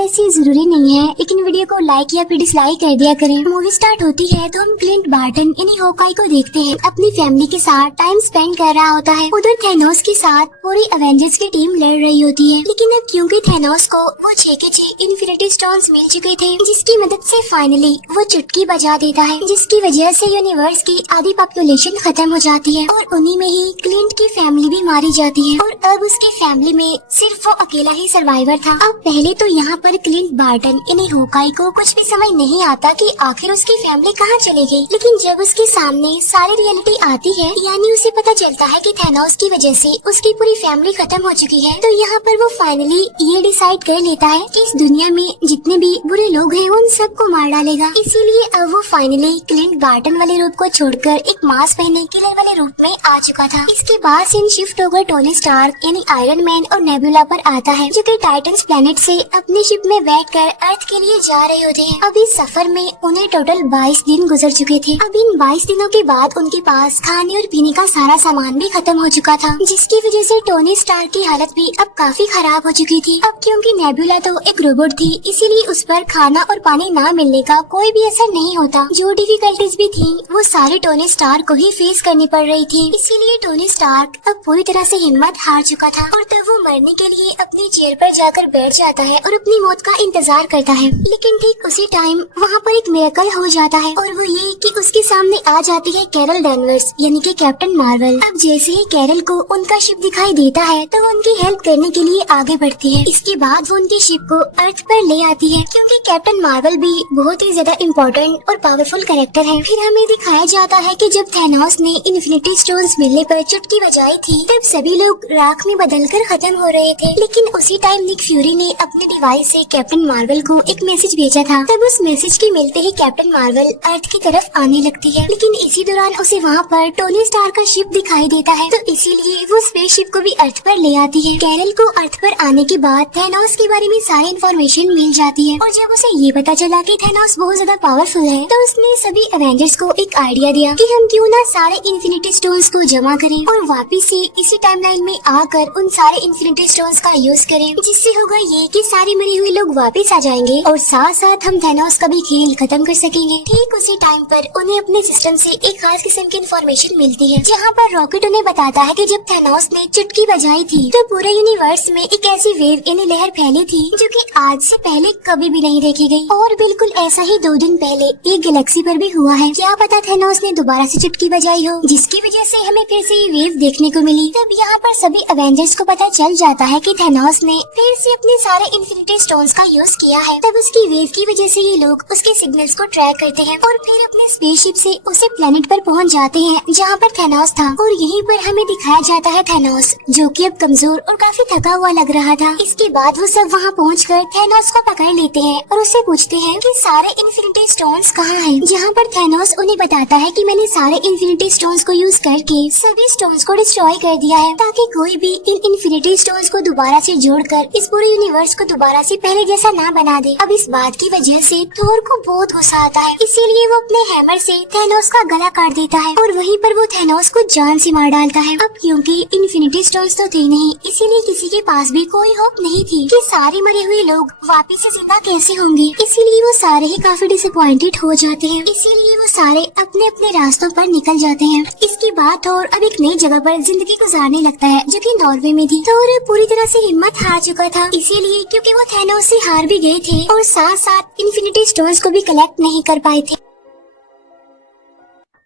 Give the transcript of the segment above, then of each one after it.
वैसे जरूरी नहीं है, लेकिन वीडियो को लाइक या फिर डिसलाइक कर दिया करें। मूवी स्टार्ट होती है तो हम क्लिंट बार्टन यानी हॉकाई को देखते हैं अपनी फैमिली के साथ टाइम स्पेंड कर रहा होता है। उधर थैनोस के साथ पूरी एवेंजर्स की टीम लड़ रही होती है, लेकिन अब क्योंकि थैनोस को वो 6 के 6 इन्फिनिटी स्टोन्स मिल चुके थे, जिसकी मदद से फाइनली वो चुटकी बजा देता है, जिसकी वजह से यूनिवर्स की आधी पॉपुलेशन खत्म हो जाती है और उन्हीं में ही क्लिंट की फैमिली भी मारी जाती है और अब उसकी फैमिली में सिर्फ वो अकेला ही सर्वाइवर था। अब पहले तो यहाँ पर क्लिंट बार्टन यानी हॉकाई को कुछ भी समझ नहीं आता कि आखिर उसकी फैमिली कहाँ चली गई, लेकिन जब उसके सामने सारी रियलिटी आती है, यानी उसे पता चलता है कि थैनोस की वजह से उसकी पूरी फैमिली खत्म हो चुकी है, तो यहाँ पर वो फाइनली ये डिसाइड कर लेता है कि इस दुनिया में जितने भी बुरे लोग हैं उन सबको मार डालेगा। इसीलिए अब वो फाइनली क्लिंट बार्टन वाले रूप को छोड़कर एक मास्क पहने किलर वाले रूप में आ चुका था। इसके बाद सीन शिफ्ट होकर टोनी स्टार्क यानी आयरन मैन और नेबुला पर आता है, जो कि टाइटन्स प्लेनेट से अपनी शिप में बैठकर अर्थ के लिए जा रहे होते हैं। अब इस सफर में उन्हें टोटल 22 दिन गुजर चुके थे। अब इन 22 दिनों के बाद उनके पास खाने और पीने का सारा सामान भी खत्म हो चुका था, जिसकी वजह से टोनी स्टार्क की हालत भी अब काफी खराब हो चुकी थी। अब क्योंकि नेबुला तो एक रोबोट थी, इसीलिए उस पर खाना और पानी ना मिलने का कोई भी असर नहीं होता। जो डिफिकल्टीज भी थी वो सारी टोनी स्टार्क को ही फेस करनी पड़ रही थी। इसीलिए टोनी स्टार्क अब पूरी तरह से हिम्मत हार चुका था और तब वो मरने के लिए अपनी चेयर पर जाकर बैठ जाता है और अपनी मौत का इंतजार करता है। लेकिन ठीक उसी टाइम वहाँ पर एक मिरेकल हो जाता है और वो ये कि उसके सामने आ जाती है कैरल डैनवर्स यानी कि कैप्टन मार्वल। अब जैसे ही कैरल को उनका शिप दिखाई देता है तो वो उनकी हेल्प करने के लिए आगे बढ़ती है। इसके बाद वो उनकी शिप को अर्थ पर ले आती है, क्योंकि कैप्टन मार्वल भी बहुत ही ज्यादा इम्पोर्टेंट और पावरफुल कैरेक्टर है। फिर हमें दिखाया जाता है कि जब थैनोस ने इन्फिनिटी स्टोन्स मिलने पर चुटकी बजाई थी, तब सभी लोग राख में बदलकर खत्म हो रहे थे। लेकिन उसी टाइम निक फ्यूरी ने अपने डिवाइस से कैप्टन मार्वल को एक मैसेज भेजा था। तब उस मैसेज के मिलते ही कैप्टन मार्वल अर्थ की तरफ आने लगती है, लेकिन इसी दौरान उसे वहाँ पर टोनी स्टार का शिप दिखाई देता है, तो इसीलिए वो स्पेसशिप को भी अर्थ पर ले आती है। कैरल को अर्थ पर आने के बाद थैनोस के बारे में सारी इन्फॉर्मेशन मिल जाती है और जब उसे ये पता चला कि थैनोस बहुत ज्यादा पावरफुल है, तो उसने सभी एवेंजर्स को एक आइडिया दिया कि हम क्यों ना सारे इन्फिनिटी स्टोन्स को जमा करें और वापिस से इसी टाइमलाइन में आकर उन सारे इन्फिनिटी स्टोन्स का यूज करें, जिससे होगा ये कि सारे मरे हुए लोग वापस आ जाएंगे और साथ साथ हम थैनोस का भी खेल खत्म कर सकेंगे। ठीक उसी टाइम पर उन्हें अपने सिस्टम से एक खास किस्म की इन्फॉर्मेशन मिलती है, जहाँ पर रॉकेट उन्हें बताता है कि जब थैनोस ने चुटकी बजाई थी तो पूरे यूनिवर्स में एक ऐसी वेव यानी लहर फैली थी जो कि आज से पहले कभी भी नहीं देखी गई। और बिल्कुल ऐसा ही 2 दिन पहले एक गैलेक्सी पर भी हुआ है। क्या पता थैनोस ने दोबारा से चुटकी बजाई हो, जिसकी वजह से हमें फिर से ये वेव देखने को मिली। तब यहाँ पर सभी एवेंजर्स को पता चल जाता है कि थैनोस ने फिर से अपने सारे इन्फिनिटी स्टोन्स का यूज किया है। तब उसकी वेव की वजह से ये लोग उसके सिग्नल्स को ट्रैक करते हैं और फिर अपने स्पेसशिप से उसे प्लेनेट पर पहुंच जाते हैं जहाँ पर थैनोस था, और यहीं पर हमें दिखाया जाता है थैनोस जो कि अब कमजोर और काफी थका हुआ लग रहा था। इसके बाद वो सब वहाँ पहुंचकर थैनोस को पकड़ लेते हैं और उससे पूछते हैं कि सारे इन्फिनिटी स्टोन्स कहाँ हैं, जहाँ पर थैनोस उन्हें बताता है कि मैंने सारे इन्फिनिटी स्टोन्स को यूज करके सभी स्टोन्स को डिस्ट्रॉय कर दिया है, ताकि कोई भी इन इन्फिनिटी स्टोन्स को दोबारा से जोड़कर इस पूरे यूनिवर्स को दोबारा से पहले जैसा ना बना दे। अब इस बात की वजह से थोर को बहुत गुस्सा आता है, इसीलिए वो अपने हैमर से थैनोस का गला काट देता है और वहीं पर वो थैनोस को जान से मार डालता है। अब क्योंकि इन्फिनिटी स्टोन्स तो थे नहीं, इसीलिए किसी के पास भी कोई होप नहीं थी कि सारे मरे हुए लोग वापिस से जिंदा कैसे होंगे। इसीलिए वो सारे ही काफी डिसअपॉइंटेड हो जाते हैं, इसीलिए वो सारे अपने अपने रास्तों पर निकल जाते हैं। इसके बाद थोर अब एक नई जगह पर जिंदगी गुजारने लगता है, जो कि नॉर्वे में थी। थोर पूरी तरह से हिम्मत हार चुका था, इसीलिए क्योंकि वो थैनोस से हार भी गए थे और साथ साथ इन्फिनिटी स्टोन्स को भी कलेक्ट नहीं कर पाए थे।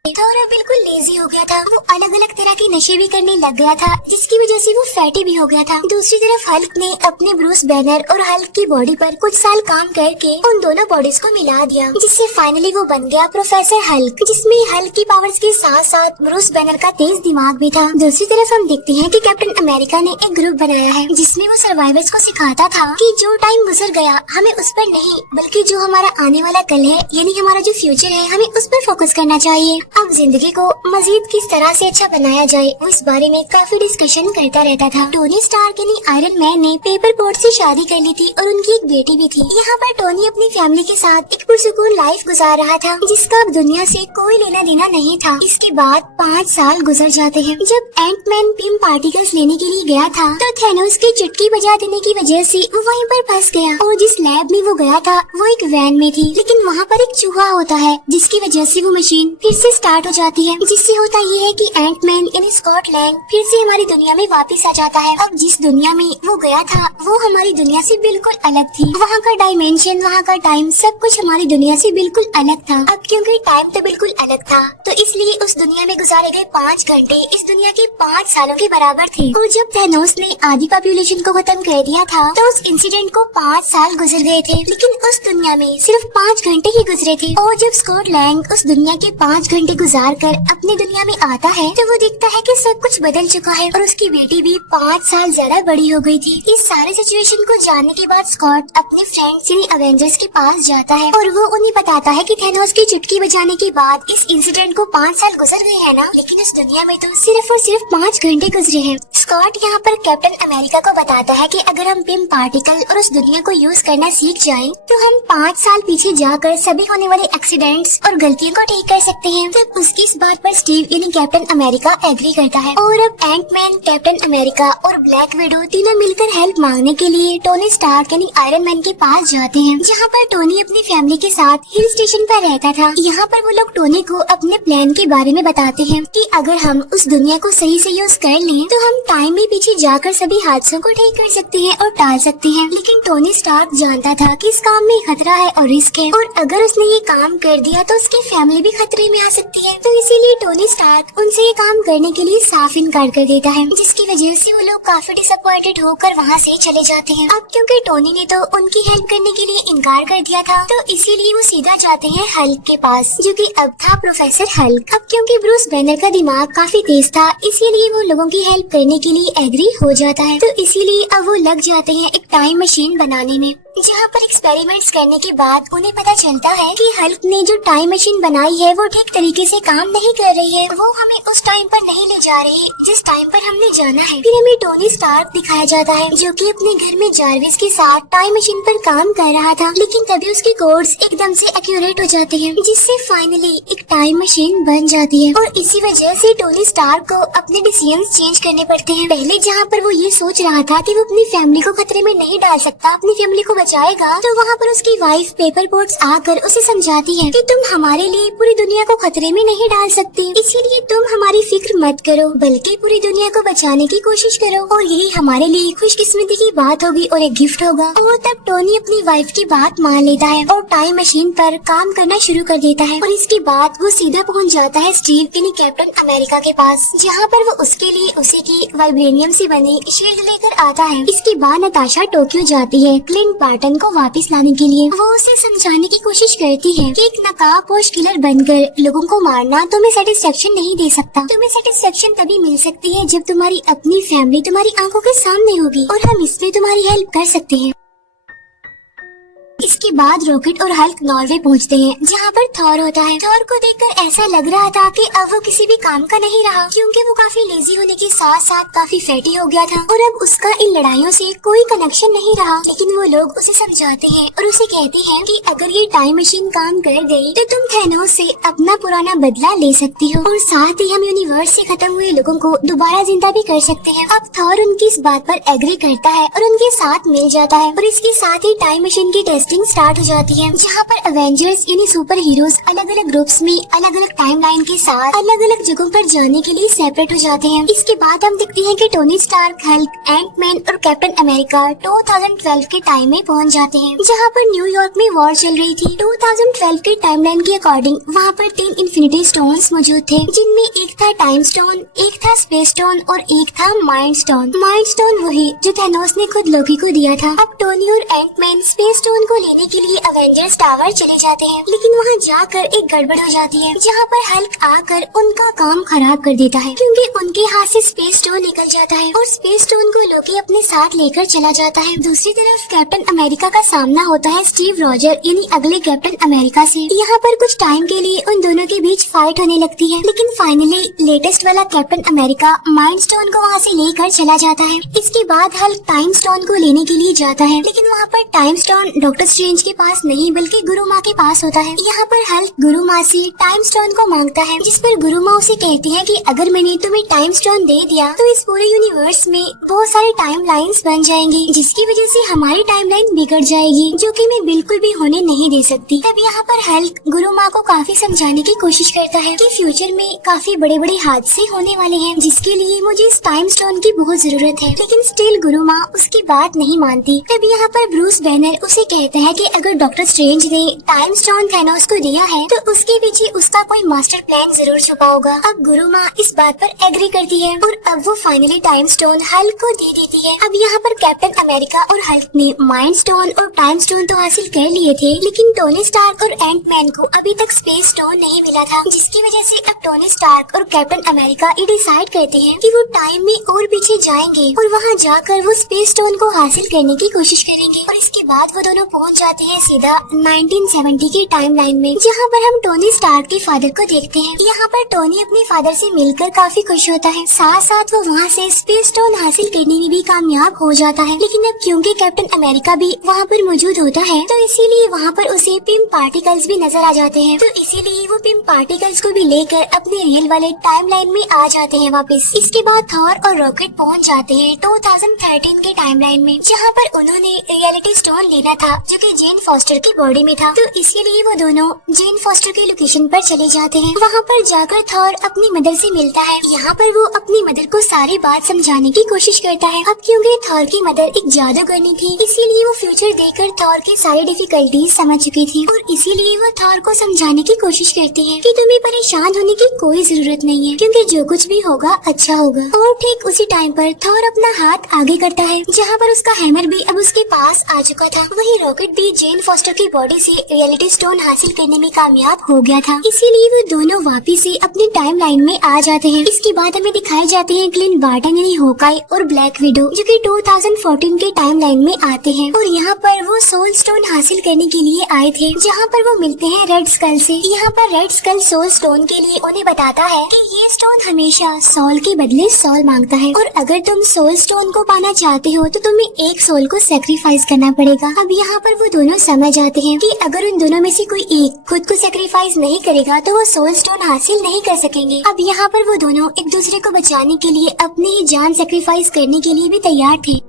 थोर बिल्कुल लेजी हो गया था, वो अलग अलग तरह के नशे भी करने लग गया था, जिसकी वजह से वो फैटी भी हो गया था। दूसरी तरफ हल्क ने अपने ब्रूस बैनर और हल्क की बॉडी पर कुछ साल काम करके उन दोनों बॉडीज को मिला दिया, जिससे फाइनली वो बन गया प्रोफेसर हल्क, जिसमें हल्क की पावर्स के साथ साथ ब्रूस बैनर का तेज दिमाग भी था। दूसरी तरफ हम देखते हैं कि कैप्टन अमेरिका ने एक ग्रुप बनाया है, जिसमें वो सर्वाइवर्स को सिखाता था कि जो टाइम गुजर गया हमें उस पर नहीं, बल्कि जो हमारा आने वाला कल है यानी हमारा जो फ्यूचर है हमें उस पर फोकस करना चाहिए। अब जिंदगी को मजीद किस तरह से अच्छा बनाया जाए वो इस बारे में काफी डिस्कशन करता रहता था। टोनी स्टार्क यानी आयरन मैन ने पेपर बोट से शादी कर ली थी और उनकी एक बेटी भी थी। यहाँ पर टोनी अपनी फैमिली के साथ एक पुरसुकून लाइफ गुजार रहा था जिसका अब दुनिया से कोई लेना देना नहीं था। इसके बाद 5 साल गुजर जाते हैं। जब एंट मैन पिम पार्टिकल्स लेने के लिए गया था तो थैनोस की चुटकी बजा देने की वजह से वो वहीं पर फंस गया और जिस लैब में वो गया था वो एक वैन में थी, लेकिन वहाँ पर एक चूहा होता है जिसकी वजह से वो मशीन फिर से स्टार्ट हो जाती है। जिससे होता ये है कि एंट मैन यानी स्कॉट लैंग फिर से हमारी दुनिया में वापस आ जाता है। अब जिस दुनिया में वो गया था वो हमारी दुनिया से बिल्कुल अलग थी। वहाँ का डायमेंशन, वहाँ का टाइम, सब कुछ हमारी दुनिया से बिल्कुल अलग था। अब क्योंकि टाइम तो बिल्कुल अलग था तो इसलिए उस दुनिया में गुजारे गए 5 घंटे इस दुनिया के 5 सालों के बराबर थे। और जब थैनोस ने आधी पॉपुलेशन को खत्म कर दिया था तो उस इंसिडेंट को 5 साल गुजर गए थे, लेकिन उस दुनिया में सिर्फ 5 घंटे ही गुजरे थे। और जब स्कॉट लैंग उस दुनिया के 5 घंटे गुजार कर अपनी दुनिया में आता है तो वो देखता है कि सब कुछ बदल चुका है और उसकी बेटी भी 5 साल ज्यादा बड़ी हो गई थी। इस सारे सिचुएशन को जानने के बाद स्कॉट अपने फ्रेंड्स यानी अवेंजर्स के पास जाता है और वो उन्हें बताता है कि थैनोस की चुटकी बजाने के बाद इस इंसिडेंट को 5 साल गुजर गए हैं ना, लेकिन इस दुनिया में तो सिर्फ और सिर्फ 5 घंटे गुजरे हैं। स्कॉट यहाँ पर कैप्टन अमेरिका को बताता है कि अगर हम पिम पार्टिकल और उस दुनिया को यूज करना सीख जाएं, तो हम 5 साल पीछे जाकर सभी होने वाले एक्सीडेंट्स और गलतियों को ठीक कर सकते हैं। तब उसकी इस बात पर स्टीव यानी कैप्टन अमेरिका एग्री करता है और अब एंट मैन, कैप्टन अमेरिका और ब्लैक विडो तीनों मिलकर हेल्प मांगने के लिए टोनी स्टार्क यानी आयरन मैन के पास जाते हैं, जहाँ पर टोनी अपनी फैमिली के साथ हिल स्टेशन पर रहता था। यहाँ पर वो लोग टोनी को अपने प्लान के बारे में बताते हैं कि अगर हम उस दुनिया को सही से यूज कर लें तो हम टाइम में पीछे जाकर सभी हादसों को ठीक कर सकते हैं और टाल सकते हैं। लेकिन टोनी स्टार्क जानता था कि इस काम में खतरा है और रिस्क है और अगर उसने ये काम कर दिया तो उसकी फैमिली भी खतरे में आ सकती है। तो इसीलिए टोनी स्टार्क उनसे ये काम करने के लिए साफ इनकार कर देता है, जिसकी वजह से वो लोग काफी डिसअपॉइंटेड होकर वहाँ से चले जाते हैं। अब क्योंकि टोनी ने तो उनकी हेल्प करने के लिए इनकार कर दिया था तो इसीलिए वो सीधा जाते हैं हल्क के पास, जो कि अब था प्रोफेसर हल्क। अब क्योंकि ब्रूस बैनर का दिमाग काफी तेज था इसीलिए वो लोगों की हेल्प करने के लिए एग्री हो जाता है। तो इसीलिए अब वो लग जाते हैं एक टाइम मशीन बनाने में, जहाँ पर एक्सपेरिमेंट्स करने के बाद उन्हें पता चलता है कि हल्क ने जो टाइम मशीन बनाई है वो ठीक तरीके से काम नहीं कर रही है। वो हमें उस टाइम पर नहीं ले जा रही जिस टाइम पर हमने जाना है। फिर हमें टोनी स्टार्क दिखाया जाता है जो कि अपने घर में जार्विस के साथ टाइम मशीन पर काम कर रहा था, लेकिन तभी उसके कोड्स एकदम से एक्यूरेट हो जाते हैं जिससे फाइनली एक टाइम मशीन बन जाती है। और इसी वजह से टोनी स्टार्क को अपने डिसीजंस चेंज करने पड़ते हैं। पहले जहाँ पर वो ये सोच रहा था कि वो अपनी फैमिली को खतरे में नहीं डाल सकता, अपनी फैमिली को बचाएगा, तो वहाँ पर उसकी वाइफ पेपर बोट्स आकर उसे समझाती है कि तुम हमारे लिए पूरी दुनिया को खतरे में नहीं डाल सकते, इसीलिए तुम हमारी फिक्र मत करो बल्कि पूरी दुनिया को बचाने की कोशिश करो और यही हमारे लिए खुशकिस्मती की बात होगी और एक गिफ्ट होगा। और तब टोनी अपनी वाइफ की बात मान लेता है और टाइम मशीन पर काम करना शुरू कर देता है। और इसके बाद वो सीधा पहुँच जाता है स्टीव यानी कैप्टन अमेरिका के पास, जहाँ पर वो उसके लिए उसी की वाइब्रेनियम से बनी शील्ड लेकर आता है। इसके बाद नताशा टोक्यो जाती है क्लिंट बार्टन को वापस लाने के लिए। वो उसे समझाने की कोशिश करती है कि एक नकाबपोश किलर बनकर लोगों को मारना तुम्हें सेटिस्फेक्शन नहीं दे सकता। तुम्हें सेटिस्फेक्शन तभी मिल सकती है जब तुम्हारी अपनी फैमिली तुम्हारी आंखों के सामने होगी और हम इसमें तुम्हारी हेल्प कर सकते हैं। इसके बाद रॉकेट और हल्क नॉर्वे पहुंचते हैं, जहाँ पर थॉर होता है। थॉर को देखकर ऐसा लग रहा था कि अब वो किसी भी काम का नहीं रहा, क्योंकि वो काफी लेजी होने के साथ साथ काफी फैटी हो गया था और अब उसका इन लड़ाइयों से कोई कनेक्शन नहीं रहा। लेकिन वो लोग उसे समझाते हैं और उसे कहते हैं कि अगर ये टाइम मशीन काम कर गई तो तुम थैनोस से अपना पुराना बदला ले सकती हो और साथ ही हम यूनिवर्स से खत्म हुए लोगों को दोबारा जिंदा भी कर सकते हैं। अब थॉर उनकी इस बात पर एग्री करता है और उनके साथ मिल जाता है और इसके साथ ही टाइम मशीन की टेस्टिंग स्टार्ट हो जाती है, जहाँ पर अवेंजर्स यानी सुपर हीरोज अलग अलग ग्रुप्स में अलग अलग टाइमलाइन के साथ अलग अलग जगहों पर जाने के लिए सेपरेट हो जाते हैं। इसके बाद हम देखते हैं कि Tony Stark, Hulk, Ant Man और कैप्टन अमेरिका 2012 के टाइम में पहुँच जाते हैं, जहाँ पर न्यूयॉर्क में वॉर चल रही थी। 2012 के टाइमलाइन के अकॉर्डिंग वहाँ पर 3 इन्फिनिटी स्टोन्स मौजूद थे, जिनमें एक था टाइम स्टोन, एक था स्पेस स्टोन और एक था माइंड स्टोन। माइंड स्टोन वही जो थैनोस ने खुद लोकी को दिया था। अब टोनी और एंट मैन स्पेस स्टोन को लेने के लिए अवेंजर्स टावर चले जाते हैं, लेकिन वहाँ जाकर एक गड़बड़ हो जाती है, जहाँ पर हल्क आकर उनका काम खराब कर देता है, क्योंकि उनके हाथ से स्पेस स्टोन निकल जाता है और स्पेस स्टोन को लोकी अपने साथ लेकर चला जाता है। दूसरी तरफ कैप्टन अमेरिका का सामना होता है स्टीव रॉजर यानी अगले कैप्टन अमेरिका से। यहाँ पर कुछ टाइम के लिए उन दोनों के बीच फाइट होने लगती है, लेकिन फाइनली लेटेस्ट वाला कैप्टन अमेरिका माइंड स्टोन को वहाँ से लेकर चला जाता है। इसके बाद हल्क टाइम स्टोन को लेने के लिए जाता है, लेकिन वहाँ पर टाइम स्टोन डॉक्टर स्ट्रेंज के पास नहीं बल्कि गुरु माँ के पास होता है। यहाँ पर हल्क गुरु माँ से टाइम स्टोन को मांगता है, जिस पर गुरु माँ उसे कहती है कि अगर मैंने तुम्हें टाइम स्टोन दे दिया तो इस पूरे यूनिवर्स में बहुत सारे टाइम लाइन्स बन जाएंगी, जिसकी वजह से हमारी टाइमलाइन बिगड़ जाएगी, जो कि मैं बिल्कुल भी होने नहीं दे सकती। तब यहाँ पर हल्क गुरु माँ को काफी समझाने की कोशिश करता है कि फ्यूचर में काफी बड़े बड़े हादसे होने वाले हैं, जिसके लिए मुझे इस टाइम स्टोन की बहुत जरूरत है, लेकिन स्टिल गुरु माँ उसकी बात नहीं मानती। तब यहाँ पर ब्रूस बैनर उसे कहता है कि अगर डॉक्टर स्ट्रेंज ने टाइम स्टोन थैनोस को दिया है तो उसके पीछे उसका कोई मास्टर प्लान जरूर छुपा होगा। अब गुरु माँ इस बात पर एग्री करती है और अब वो फाइनली टाइम स्टोन हल्क को दे देती है। अब यहाँ पर कैप्टन अमेरिका और हल्क ने माइंड स्टोन और टाइम स्टोन तो हासिल कर लिए थे, लेकिन टोनी स्टार्क और एंट मैन को अभी तक स्पेस स्टोन नहीं मिला था, जिसकी वजह से अब टोनी स्टार्क और कैप्टन अमेरिका ये डिसाइड करते हैं कि वो टाइम में और पीछे जाएंगे और वहाँ जाकर वो स्पेस स्टोन को हासिल करने की कोशिश करेंगे। और इसके बाद वो दोनों पहुँच जाते हैं सीधा 1970 की टाइमलाइन में, जहाँ पर हम टोनी स्टार्क के फादर को देखते हैं। यहाँ पर टोनी अपने फादर से मिलकर काफी खुश होता है, साथ साथ वो वहाँ से स्पेस स्टोन हासिल करने में भी कामयाब हो जाता है। लेकिन अब क्योंकि कैप्टन अमेरिका भी वहाँ पर मौजूद होता है तो इसीलिए वहाँ पर उसे पिम पार्टिकल्स भी नजर आ जाते हैं, तो इसीलिए वो पिम पार्टिकल्स को भी लेकर अपने रियल वाले टाइमलाइन में आ जाते हैं वापस। इसके बाद थॉर और रॉकेट पहुँच जाते हैं 2013 के टाइमलाइन में, जहाँ पर उन्होंने रियलिटी स्टोन लेना था जो कि जेन फॉस्टर की बॉडी में था, तो इसीलिए वो दोनों जेन फॉस्टर के लोकेशन पर चले जाते हैं। वहाँ पर जाकर थॉर अपनी मदर से मिलता है। यहाँ पर वो अपनी मदर को सारी बात समझाने की कोशिश करता है। अब क्योंकि थॉर की मदर एक जादूगरनी थी, इसीलिए वो फ्यूचर देखकर थॉर की सारी डिफिकल्टीज समझ चुकी थी और इसीलिए वो थॉर को समझाने की कोशिश करती है कि तुम्हें परेशान होने की कोई जरूरत नहीं है, क्योंकि जो कुछ भी होगा अच्छा होगा। और ठीक उसी टाइम पर थॉर अपना हाथ आगे करता है, जहाँ पर उसका हैमर भी अब उसके पास आ चुका था। वही रॉकेट भी जेन फॉस्टर की बॉडी से रियलिटी स्टोन हासिल करने में कामयाब हो गया था, इसीलिए वो दोनों वापिस से अपनी टाइमलाइन में आ जाते हैं। इसके बाद हमें दिखाए जाते हैं क्लिंट बार्टन यानी होकाई और ब्लैक विडो, जो कि 2014 के टाइमलाइन में आते हैं और यहाँ पर वो सोल स्टोन हासिल करने के लिए आए थे, जहाँ पर वो मिलते हैं रेड स्कल से। यहाँ पर रेड स्कल सोल स्टोन के लिए उन्हें बताता है कि ये स्टोन हमेशा सोल के बदले सोल मांगता है और अगर तुम सोल स्टोन को पाना चाहते हो तो तुम्हें एक सोल को सेक्रीफाइस करना पड़ेगा। अब यहाँ पर वो दोनों समझ जाते हैं कि अगर उन दोनों में से कोई एक खुद को सेक्रीफाइस नहीं करेगा तो वो सोल स्टोन हासिल नहीं कर सकेंगे। अब यहाँ पर वो दोनों एक दूसरे को बचाने के लिए अपनी ही जान सेक्रीफाइस करने के लिए भी तैयार थे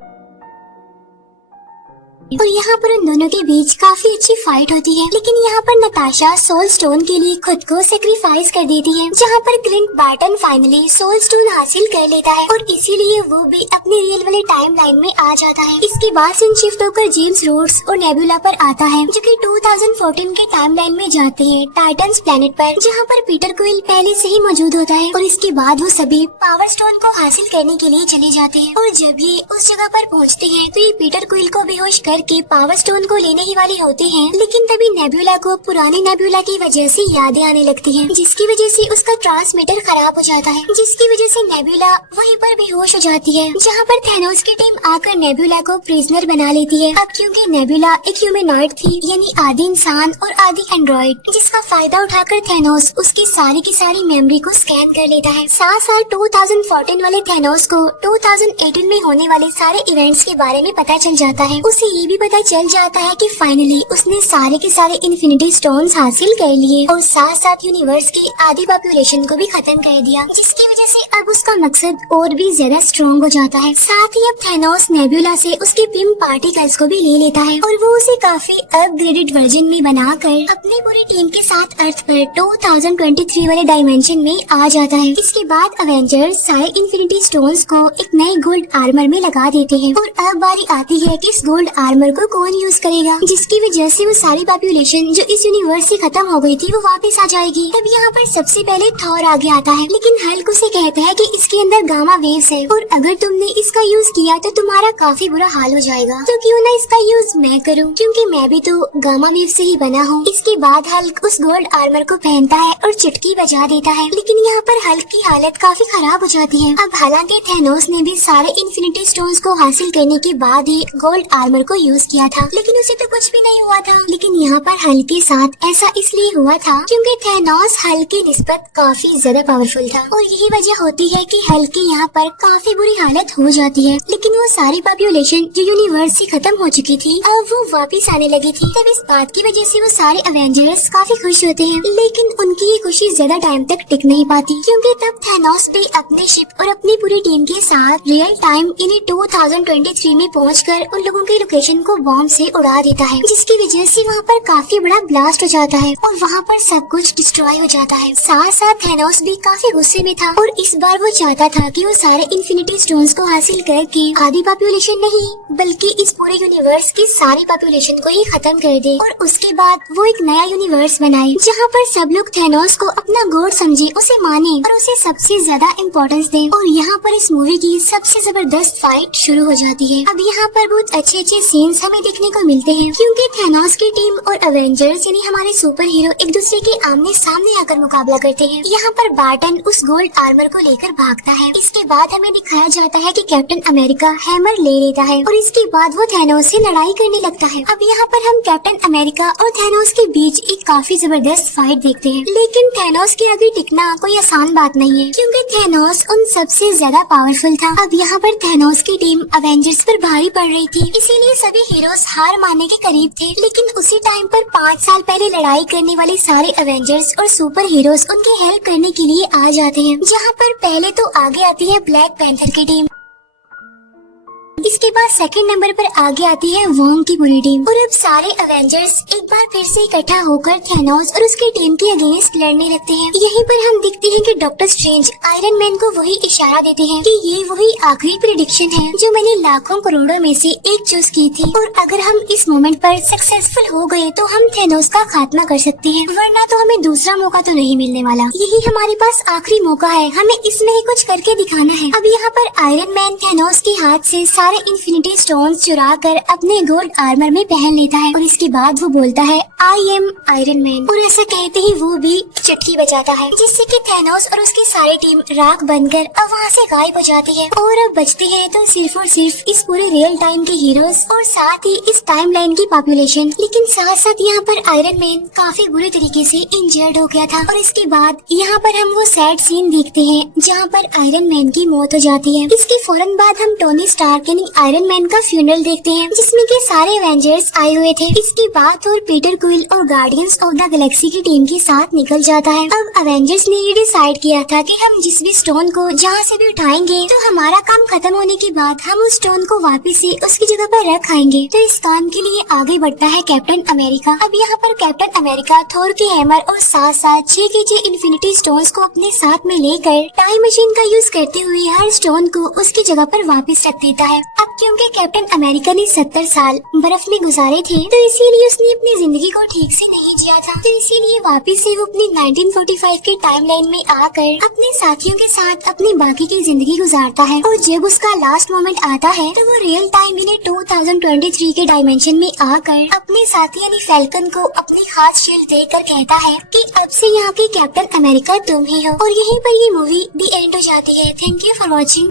और यहाँ पर उन दोनों के बीच काफी अच्छी फाइट होती है। लेकिन यहाँ पर नताशा सोल स्टोन के लिए खुद को सेक्रीफाइस कर देती है, जहाँ पर Clint Barton finally soul stone हासिल कर लेता है और इसीलिए वो भी अपने रियल वाले टाइमलाइन में आ जाता है। इसके बाद सीन शिफ्ट होकर जेम्स रोड्स और नेबुला पर आता है, जो कि 2014 के टाइमलाइन में जाते हैं टाइटन्स प्लेनेट पर, जहाँ पर पीटर क्विल पहले से ही मौजूद होता है। और इसके बाद वो सभी पावर स्टोन को हासिल करने के लिए चले जाते हैं और जब ये उस जगह पर पहुँचते हैं तो ये पीटर क्विल को बेहोश के पावर स्टोन को लेने ही वाले होते हैं, लेकिन तभी नेबुला को पुरानी नेबुला की वजह से यादें आने लगती हैं, जिसकी वजह से उसका ट्रांसमीटर खराब हो जाता है, जिसकी वजह से नेबुला वहीं पर बेहोश हो जाती है। जहां पर थैनोस की टीम आकर नेबुला को प्रिजनर बना लेती है। अब क्योंकि नेबुला एक ह्यूमनॉइड थी, यानी आधी इंसान और आधी एंड्रॉइड, जिसका फायदा उठाकर थैनोस उसकी सारी की सारी मेमोरी को स्कैन कर लेता है। साथ साथ 2014 वाले थैनोस को 2018 में होने वाले सारे इवेंट्स के बारे में पता चल जाता है। उसे ये भी पता चल जाता है कि फाइनली उसने सारे के सारे इन्फिनिटी स्टोन्स हासिल कर लिए और साथ साथ यूनिवर्स की आधी पॉपुलेशन को भी खत्म कर दिया, जिसकी वजह से अब उसका मकसद और भी ज्यादा स्ट्रॉन्ग हो जाता है। साथ ही अब थैनोस नेबुला से उसके पिम पार्टिकल्स को भी ले लेता है और वो उसे काफी अपग्रेडेड वर्जन में बनाकर अपनी पूरी टीम के साथ अर्थ पर 2023 वाले डायमेंशन में आ जाता है। इसके बाद अवेंजर्स सारे इन्फिनिटी स्टोन्स को एक नए गोल्ड आर्मर में लगा देते हैं और अब बारी आती है कि इस गोल्ड आर्मर को कौन यूज करेगा, जिसकी वजह से वो सारी पॉपुलेशन जो इस यूनिवर्स से खत्म हो गई थी वो वापस आ जाएगी। तब यहाँ पर सबसे पहले थॉर आगे आता है, लेकिन हल्क उसे कहता है कि इसके अंदर गामा वेव्स है और अगर तुमने इसका यूज किया तो तुम्हारा काफी बुरा हाल हो जाएगा। तो क्यों ना इसका यूज मैं करूं, क्योंकि मैं भी तो गामा वेव से ही बना हूँ। इसके बाद हल्क उस गोल्ड आर्मर को पहनता है और चुटकी बजा देता है, लेकिन यहाँ पर हल्क की हालत काफी खराब हो जाती है। अब हालांकि थैनोस ने भी सारे इन्फिनिटी स्टोन्स को हासिल करने के बाद ही गोल्ड आर्मर को यूज किया था, लेकिन उसे तो कुछ भी नहीं हुआ था। लेकिन यहाँ पर हल्क के साथ ऐसा इसलिए हुआ था क्योंकि थैनोस हल्क की निस्बत काफी ज्यादा पावरफुल था और यही वजह होती है कि हल्क की यहाँ पर काफी बुरी हालत हो जाती है। लेकिन वो सारी पॉपुलेशन जो यूनिवर्स से खत्म हो चुकी थी अब वो वापिस आने लगी थी। तब इस बात की वजह से वो सारे अवेंजर्स काफी खुश होते हैं, लेकिन उनकी ये खुशी ज्यादा टाइम तक टिक नहीं पाती क्योंकि तब थैनोस भी अपने शिप और अपनी पूरी टीम के साथ रियल टाइम इन 2023 में पहुंचकर उन लोगों की लोकेशन को बॉम्ब से उड़ा देता है, जिसकी वजह से वहाँ पर काफी बड़ा ब्लास्ट हो जाता है और वहाँ पर सब कुछ डिस्ट्रॉय हो जाता है। साथ साथ थैनोस भी काफी गुस्से में था और इस बार वो चाहता था कि वो सारे इन्फिनिटी स्टोन्स को हासिल करके आधी पॉपुलेशन नहीं बल्कि इस पूरे यूनिवर्स की सारी पॉपुलेशन को ही खत्म कर दे और उसके बाद वो एक नया यूनिवर्स बनाए जहाँ पर सब लोग थैनोस को अपना गॉड समझे, उसे माने और उसे सबसे ज्यादा इम्पोर्टेंस दे। और यहाँ पर इस मूवी की सबसे जबरदस्त फाइट शुरू हो जाती है। अब यहाँ पर बहुत अच्छे अच्छे सीन्स हमें देखने को मिलते हैं क्योंकि थैनोस की टीम और अवेंजर्स यानी हमारे सुपर हीरो एक दूसरे के आमने सामने आकर मुकाबला करते हैं। यहाँ पर बार्टन उस गोल्ड आर्मर को लेकर भागता है। इसके बाद हमें दिखाया जाता है कि कैप्टन अमेरिका हैमर ले लेता है और इसके बाद वो थैनोस से लड़ाई करने लगता है। अब यहाँ पर हम कैप्टन अमेरिका और थैनोस के बीच एक काफी जबरदस्त फाइट देखते हैं, लेकिन थैनोस के आगे टिकना कोई आसान बात नहीं है क्योंकि थैनोस उन सबसे ज्यादा पावरफुल था। अब यहाँ पर थैनोस की टीम अवेंजर्स पर भारी पड़ रही थी, इसीलिए सभी हीरोज हार मानने के करीब थे। लेकिन उसी टाइम पर 5 साल पहले लड़ाई करने वाले सारे अवेंजर्स और सुपर हीरोज उनकी हेल्प करने के लिए आ जाते हैं। जहाँ पर पहले तो आगे आती है ब्लैक पैंथर की टीम, इसके बाद सेकंड नंबर पर आगे आती है वॉन्ग की पूरी टीम और अब सारे अवेंजर्स एक बार फिर से इकट्ठा होकर थैनोस और उसकी टीम के अगेंस्ट लड़ने लगते हैं। यहीं पर हम देखते हैं कि डॉक्टर स्ट्रेंज आयरन मैन को वही इशारा देते हैं कि ये वही आखिरी प्रेडिक्शन है जो मैंने लाखों करोड़ों में से एक चूज की थी और अगर हम इस मोमेंट पर सक्सेसफुल हो गए तो हम थैनोस का खात्मा कर सकते हैं, वरना तो हमें दूसरा मौका तो नहीं मिलने वाला। यही हमारे पास आखिरी मौका है, हमें इसमें ही कुछ करके दिखाना है। अब यहाँ पर आयरन मैन थैनोस के हाथ से सारे इन्फिनिटी स्टोन्स चुरा कर अपने गोल्ड आर्मर में पहन लेता है और इसके बाद वो बोलता है आई एम आयरन मैन और ऐसा कहते ही वो भी चुटकी बजाता है जिससे कि थैनोस और उसकी सारी टीम राख बनकर अब वहाँ से गायब हो जाती है और अब बचते हैं तो सिर्फ और सिर्फ इस पूरे रियल टाइम के हीरोज और साथ ही इस टाइमलाइन की पॉपुलेशन। लेकिन साथ साथ यहाँ पर आयरन मैन काफी बुरे तरीके से इंजर्ड हो गया था और इसके बाद यहाँ पर हम वो सैड सीन देखते हैं जहाँ पर आयरन मैन की मौत हो जाती है। इसके फौरन बाद हम टोनी स्टार्क यानी आयरन मैन का फ्यूनरल देखते हैं जिसमें के सारे एवेंजर्स आए हुए थे। इसके बाद और पीटर क्विल और गार्डियंस ऑफ द गैलेक्सी की टीम के साथ निकल जाता है। अब एवेंजर्स ने ये डिसाइड किया था कि हम जिस भी स्टोन को जहाँ से भी उठाएंगे तो हमारा काम खत्म होने के बाद हम उस स्टोन को वापस से उसकी जगह पर रख आएंगे। तो इस काम के लिए आगे बढ़ता है कैप्टन अमेरिका। अब यहाँ पर कैप्टन अमेरिका थोर के हैमर और साथ साथ 6 के 6 इन्फिनिटी स्टोन्स को अपने साथ में लेकर टाइम मशीन का यूज करते हुए हर स्टोन को उसकी जगह पर वापस रख देता है। अब क्योंकि कैप्टन अमेरिका ने 70 साल बर्फ में गुजारे थे तो इसीलिए उसने अपनी जिंदगी को ठीक से नहीं जिया था, तो इसीलिए वापस से वो अपनी 1945 के टाइमलाइन में आकर अपने साथियों के साथ अपनी बाकी की जिंदगी गुजारता है। और जब उसका लास्ट मोमेंट आता है तो वो रियल टाइम यानी 2023 के डायमेंशन में आकर अपने साथी यानी फैल्कन को अपनी खास शील्ड देकर कहता है कि अब से यहाँ के कैप्टन अमेरिका तुम ही हो। और यहीं पर ये मूवी दी एंड हो जाती है। Thank you for watching.